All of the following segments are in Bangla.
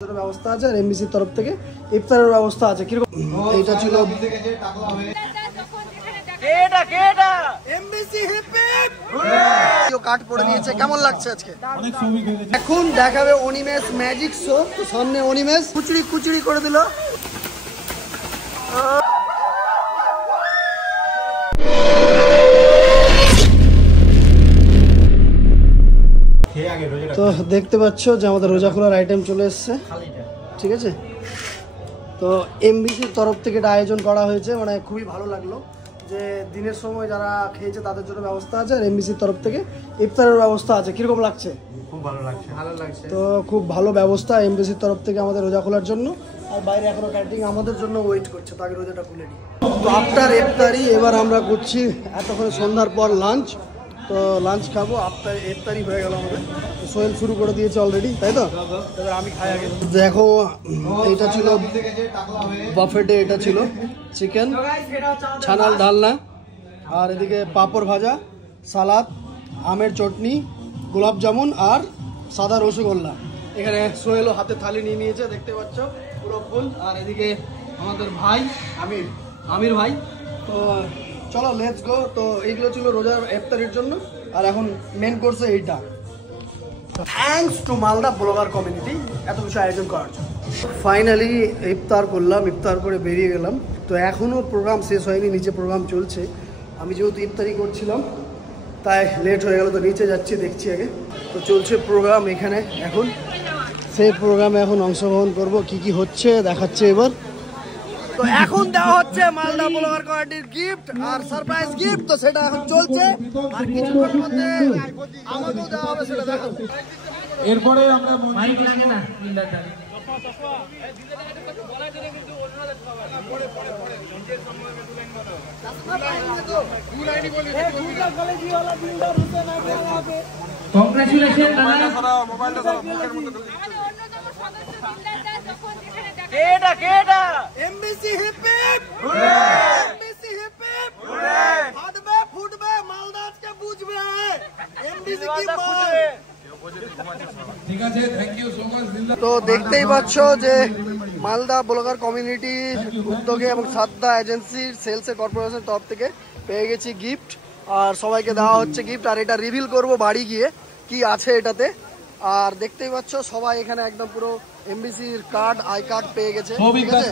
ব্যবস্থা আছে আর এমবিসির তরফ থেকে ইফতারের ব্যবস্থা আছে। কিরকম এইটা ছিল কাট পড়ে নিয়েছে, কেমন লাগছে আজকে? এখন দেখাবে অনিমেষ ম্যাজিক শো। তো সামনে অনিমেষ কুচুরি কুচুরি করে দিল। তো দেখতে পাচ্ছ যে আমাদের রোজা খোলার আইটেম চলে এসছে, ঠিক আছে। তো এমবিসির তরফ থেকে এটা আয়োজন করা হয়েছে, মানে খুবই ভালো লাগলো যে দিনের সময় যারা খেয়েছে তাদের জন্য ব্যবস্থা আছে আর এমবিসির তরফ থেকে ইফতারের ব্যবস্থা আছে। কিরকম লাগছে? খুব ভালো লাগছে। তো খুব ভালো ব্যবস্থা এমবিসির তরফ থেকে আমাদের রোজা খোলার জন্য। আর বাইরে এখনো ক্যাটারিং আমাদের জন্য ওয়েট করছে, তো আগে রোজাটা খুলে নিই। তো আফটার ইফতারি এবার আমরা করছি এতক্ষণ সন্ধ্যার পর লাঞ্চ। তো লাঞ্চ খাবো, আফটার ইফতারি হয়ে গেল আমাদের। সোহেল শুরু করে দিয়েছে অলরেডি, তাই তো? এবার আমি খাই আগে। দেখো এটা ছিল বাফেটে, এটা ছিল চিকেন, ছানাল ডালনা, আর এদিকে পাঁপড় ভাজা, সালাদ, আমের চটনি, গোলাপ জামুন আর সাদা রসগোল্লা। এখানে সোহেলও হাতে থালি নিয়ে নিয়েছে, দেখতে পাচ্ছ পুরো ফুল। আর এদিকে আমাদের ভাই আমির ভাই। তো চলো লেটস গো। তো এইগুলো ছিল রোজার ইফতারির জন্য, আর এখন মেন কোর্সে এইটা। Thanks to Malda blogger community এত কিছু আয়োজন করার জন্য। ফাইনালি ইফতার করলাম, ইফতার করে বেরিয়ে গেলাম। তো এখনও প্রোগ্রাম শেষ হয়নি, নিচে প্রোগ্রাম চলছে। আমি যেহেতু ইফতারি করছিলাম তাই লেট হয়ে গেল, তো নিচে যাচ্ছি, দেখছি আগে। তো চলছে প্রোগ্রাম এখানে, এখন সেই প্রোগ্রামে এখন অংশগ্রহণ করব। কি কি হচ্ছে দেখাচ্ছে এবার। তো এখন দেওয়া হচ্ছে মালদা ব্লগার কমিউনিটির গিফট আর সারপ্রাইজ গিফট। তো সেটা এখন চলছে, আর কিছুক্ষণ মধ্যে আমাকেও দেওয়া হবে, সেটা দেখাবো। এরপরে আমরা মাইক লাগে না কংগ্রেচুলেশন দাদা। কেডা MBC hip hip, MBC hip hip, ফাটবে ফুটবে মালদা আজকে বুঝবে এমবিসি কি মাল। ঠিক আছে, থ্যাংক ইউ সো মাচ। তো দেখতেই পাচ্ছ যে মালদা ব্লগার কমিউনিটির উদ্যোগে এবং সাদ্দা এজেন্সির সেলসের কর্পোরেশন তরফ থেকে পেয়ে গেছি গিফট, আর সবাইকে দেওয়া হচ্ছে গিফট। আর এটা রিভিল করব বাড়ি গিয়ে কি আছে এটাতে। আর দেখতেই পাচ্ছ সবাই এখানে একদম পুরো এমবিসির কার্ড, আই কার্ড পেয়ে গেছে, ঠিক আছে।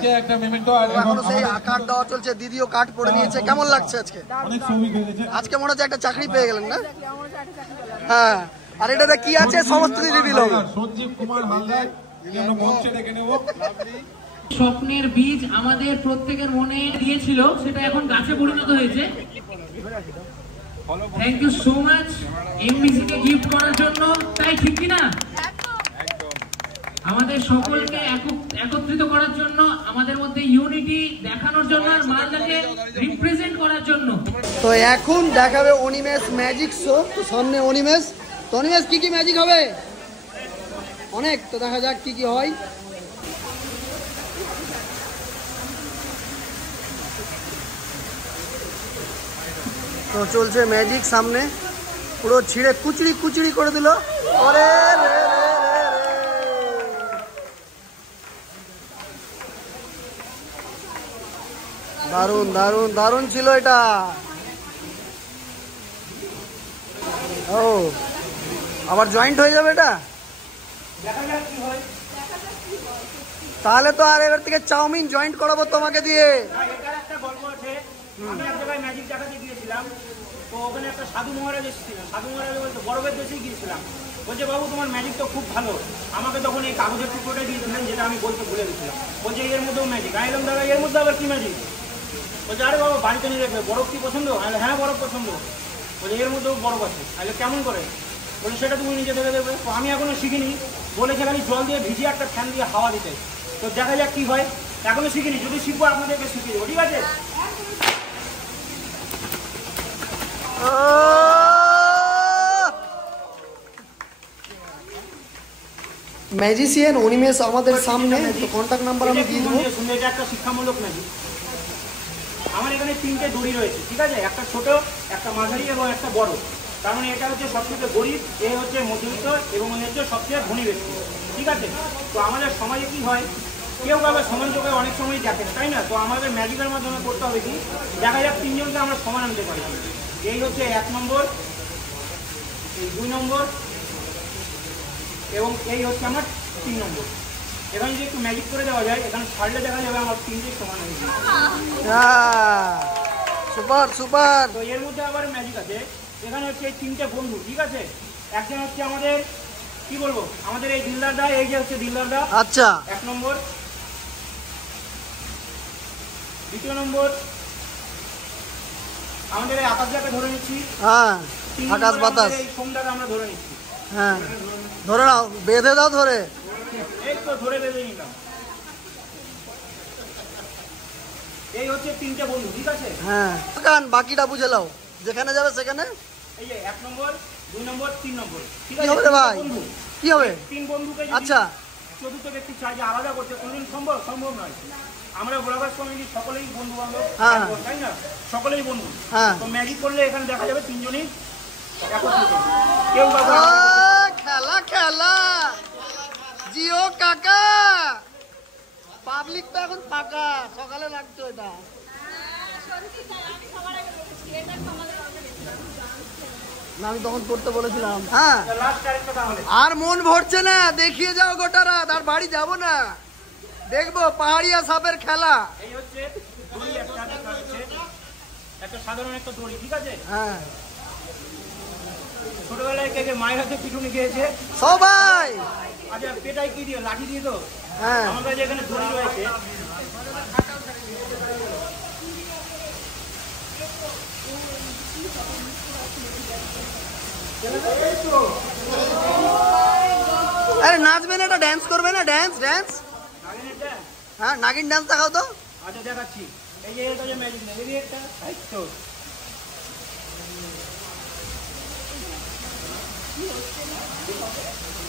এখনো সেই কার্ড দেওয়া চলছে, দিদিও কার্ড পড়ে নিয়েছে। কেমন লাগছে আজকে? আজকে মনে হচ্ছে একটা চাকরি পেয়ে গেলেন না? হ্যাঁ। আর এটাতে কি আছে সমস্ত কিছু রিভিল হবে। সঞ্জীব কুমার হালদার মঞ্চে ডেকে নেব। স্বপ্নের বীজ আমাদের প্রত্যেকের মনে দিয়েছিল, সেটা এখন গাছে পরিণত হয়েছে। Thank you so much MBC কে গিফট করার জন্য, তাই ঠিক কি না? আমাদের সকলকে একত্রিত করার জন্য, আমাদের মধ্যে ইউনিটি দেখানোর জন্য, আর মালদাকে রিপ্রেজেন্ট করার জন্য। তো এখন দেখাবে অনিমেষ ম্যাজিক শো। তো সামনে অনিমেষ। তো অনিমেষ কি কি ম্যাজিক হবে? অনেক। তো দেখা যাক কি কি হয়। তো চলছে ম্যাজিক, সামনে পুরো ছিঁড়ে কুচড়ি কুচড়ি করে দিল। আরে রে রে রে রে, দারুণ দারুণ দারুণ ছিল এটা। ও আবার জয়েন্ট হয়ে যাবে এটা, তাহলে তো আর এবার থেকে চাউমিন জয়েন্ট করাবো তোমাকে দিয়ে। আমি এক জায়গায় ম্যাজিক দেখাতে গিয়েছিলাম, তো ওখানে একটা সাধু মহারাজ এসেছিলেন। সাধু মহারাজ বলতে বরফের দেশেই গিয়েছিলাম। বলছে বাবু তোমার ম্যাজিক তো খুব ভালো, আমাকে তখন এই কাগজের টুকরোটা দিয়েছিলেন, যেটা আমি বলতে ভুলে গেছিলাম। বলছে এর মধ্যেও ম্যাজিক। আমি এলাম দাদা এর মধ্যে আবার কি ম্যাজিক? বলছে আরে বাবা বাড়িতে নিয়ে দেখবে, বরফ কি পছন্দ? আমি হ্যাঁ বরফ পছন্দ। বলছে এর মধ্যেও বরফ আছে। তাহলে কেমন করে? বলে সেটা তুমি নিজে থেকে দেখবে। তো আমি এখনো শিখিনি, বলেছে খালি জল দিয়ে ভিজিয়ে একটা ফ্যান দিয়ে হাওয়া দিতে। তো দেখা যাক কি হয়, এখনো শিখিনি। যদি শিখবো আপনাদেরকে শিখিয়ে দেবো, ঠিক আছে? ম্যাজিশিয়ান অনিমেষ আমাদের সামনে। তো কন্ট্যাক্ট নাম্বার আমি দিয়ে দেবো। এটা একটা শিক্ষামূলক ম্যাজিক। আমার এখানে 3টে দড়ি রয়েছে, ঠিক আছে? একটা ছোট, একটা মাঝারি এবং একটা বড়। তার মানে এটা হচ্ছে সবচেয়ে গরিব, এ হচ্ছে মধ্যবিত্ত এবং এ হচ্ছে সবচেয়ে ধনী ব্যক্তি। ঠিক আছে? তো আমাদের সমাজে কি হয়, কেউ কাউকে সমান চোখে অনেক সময় দেখে, তাই না? তো আমাদের ম্যাজিকের মাধ্যমে করতে হবে কি, দেখা যাক তিনজনকে আমরা সমান আনতে পারি। এই হচ্ছে 1 নম্বর, এই 2 নম্বর এবং এই হচ্ছে আমার 3 নম্বর। এখানে যদি একটু ম্যাজিক করে দেওয়া যায়, এখানে ছাড়লে দেখা যাবে আমার 3টে সমান হয়ে যাবে। Super super. তো এর মধ্যে আবার ম্যাজিক আছে। এখানে হচ্ছে এই 3টে বন্ধু, ঠিক আছে? একজন হচ্ছে আমাদের কি বলবো, আমাদের এই দিলদার দা, এই যে হচ্ছে দিলদার দা, আচ্ছা 1 নম্বর। 2 নম্বর আমাদের এই আকাশ দাকে ধরে নিচ্ছি। হ্যাঁ 3 আকাশ বাতাস। এই সোমদাকে আমরা ধরে নিচ্ছি। হ্যাঁ ধরে নাও, বেঁধে দাও ধরে। এই তো ধরে বেঁধে নিলাম। এই হচ্ছে 3টে বন্ধু, ঠিক আছে? হ্যাঁ কান বাকিটা বুঝে নাও, যেখানে যাবে সেখানে। এই যে 1 নম্বর, 2 নম্বর, 3 নম্বর, ঠিক কি আছে? হবে রে ভাই, বন্ধু, কি হবে? 3 বন্ধুকে যদি আচ্ছা চতুর্থ ব্যক্তি চাই যে আলাদা করতে, কোনদিন সম্ভব নয়। আমরা ব্লগার্স কমিটি সকলেই বন্ধু বান্ধব, হ্যাঁ। তাই না? সকলেই বন্ধু। হ্যাঁ। তো ম্যাজিক করলে এখানে দেখা যাবে 3 জনই একত্রিত, কেউ কাউকে ও, আলাদা করতে পারবে না। খেলা খেলা জিও কাকা। পাবলিক তো এখন ফাঁকা, সকালে লাগতো এটা। না আমি তখন করতে বলেছিলাম। হ্যাঁ লাস্ট আরেকটা তাহলে আর মন ভরছে না, দেখিয়ে যাও গোটা রাত, আর বাড়ি যাব না, দেখবো পাহাড়িয়া সাপের খেলা। এই হচ্ছে দড়ি, একটা দেখা যাচ্ছে একটা সাধারণ একটা দড়ি, ঠিক আছে? হ্যাঁ ছোটবেলায় কে কে মায়ের হাতে পিটুনি খেয়েছে? সবাই। আচ্ছা পেটাই কি দিয়ে, লাঠি দিয়ে? তো হ্যাঁ আমার কাছে এখানে দড়ি রয়েছে। আরে নাচবে না, এটা ড্যান্স করবে না, ড্যান্স ড্যান্স। নাগিন এটা? হ্যাঁ নাগিন ড্যান্স দেখাও তো। আচ্ছা দেখাচ্ছি। এই যে এটা যে ম্যাজিক নেই, এই যে একটা, এই তো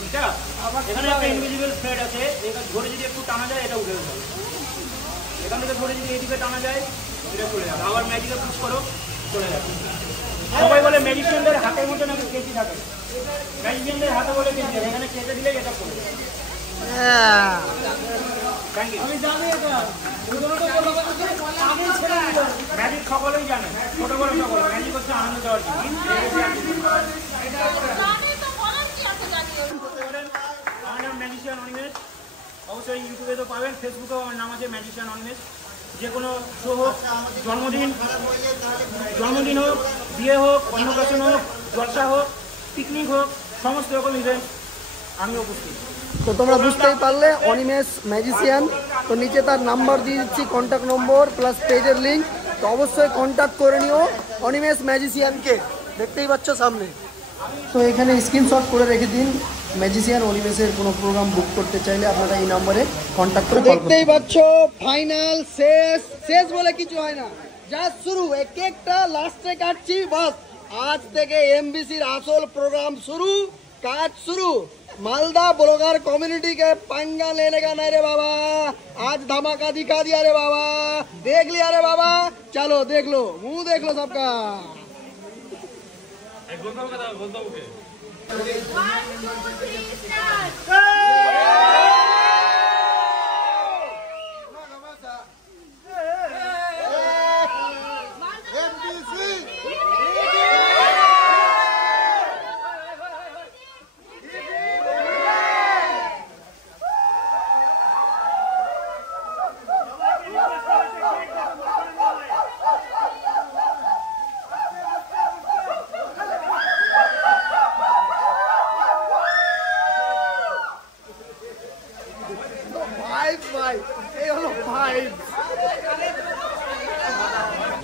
এটা এখানে একটা ইনভিজিবল থ্রেড আছে, এটা ধরে যদি একটু টানা যায় এটা উঠে যাবে। এখান থেকে ধরে যদি এদিকে টানা যায় এটা চলে যাবে। আবার ম্যাজিকে পুশ করো, চলে যাবে। সবাই বলে ম্যাজিশিয়ানদের হাতের মধ্যে নাকি কেচি থাকে, ম্যাজিশিয়ানদের হাতে বলে কেচি, এখানে কেটে দিলে এটা চলে যাবে। হ্যাঁ থ্যাংক ইউ। আমি জানি এটা ম্যাজিক সকলেই জানে, ছোট বড় সকলে। ম্যাজিক হচ্ছে আনন্দ দেওয়ার জিনিস। আমার নাম ম্যাজিশিয়ান অনিমেষ, অবশ্যই ইউটিউবে তো পাবেন, ফেসবুকেও আমার নাম আছে ম্যাজিশিয়ান অনিমেষ। যে কোনো শো হোক, জন্মদিন হোক, বিয়ে হোক, অন্নপ্রাশন হোক, জলসা হোক, পিকনিক হোক, সমস্ত রকম ইভেন্ট আমি উপস্থিত। তো তোমরা বুঝতেই পারলে অনিমেষ ম্যাজিশিয়ান। তো নিচে তার নাম্বার দিয়ে দিচ্ছি, কন্ট্যাক্ট নম্বর প্লাস পেজের লিঙ্ক। তো অবশ্যই কন্ট্যাক্ট করে নিও অনিমেষ ম্যাজিশিয়ানকে, দেখতেই পাচ্ছ সামনে। তো এখানে স্ক্রিনশট করে রেখে দিন, ম্যাজিশিয়ান অনিমেষের কোনো প্রোগ্রাম বুক করতে চাইলে আপনারা এই নম্বরে কন্ট্যাক্ট করে। দেখতেই পাচ্ছ ফাইনাল, শেষ বলে কিছু হয় না, জাস্ট শুরু। এক একটা লাস্টে কাটছি, বাস আজ থেকে এমবিসির আসল প্রোগ্রাম শুরু, কাজ শুরু। मालदा ब्लॉगर कम्युनिटी के पंगा लेने का नहीं रे बाबा, आज धमाका दिखा दिया रे बाबा, देख लिया रे बाबा, चलो देख लो, मुंह देख लो सबका।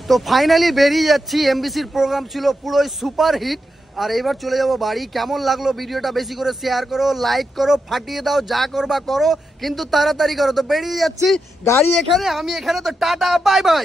তো ফাইনালি বেরিয়ে যাচ্ছি, এমবিসির প্রোগ্রাম ছিল পুরোই সুপার হিট। আর এবার চলে যাব বাড়ি। কেমন লাগলো ভিডিওটা বেশি করে শেয়ার করো, লাইক করো, ফাটিয়ে দাও, যা করবা করো, কিন্তু তাড়াতাড়ি করো। তো বেরিয়ে যাচ্ছি, গাড়ি এখানে, আমি এখানে, তো টাটা বাই বাই।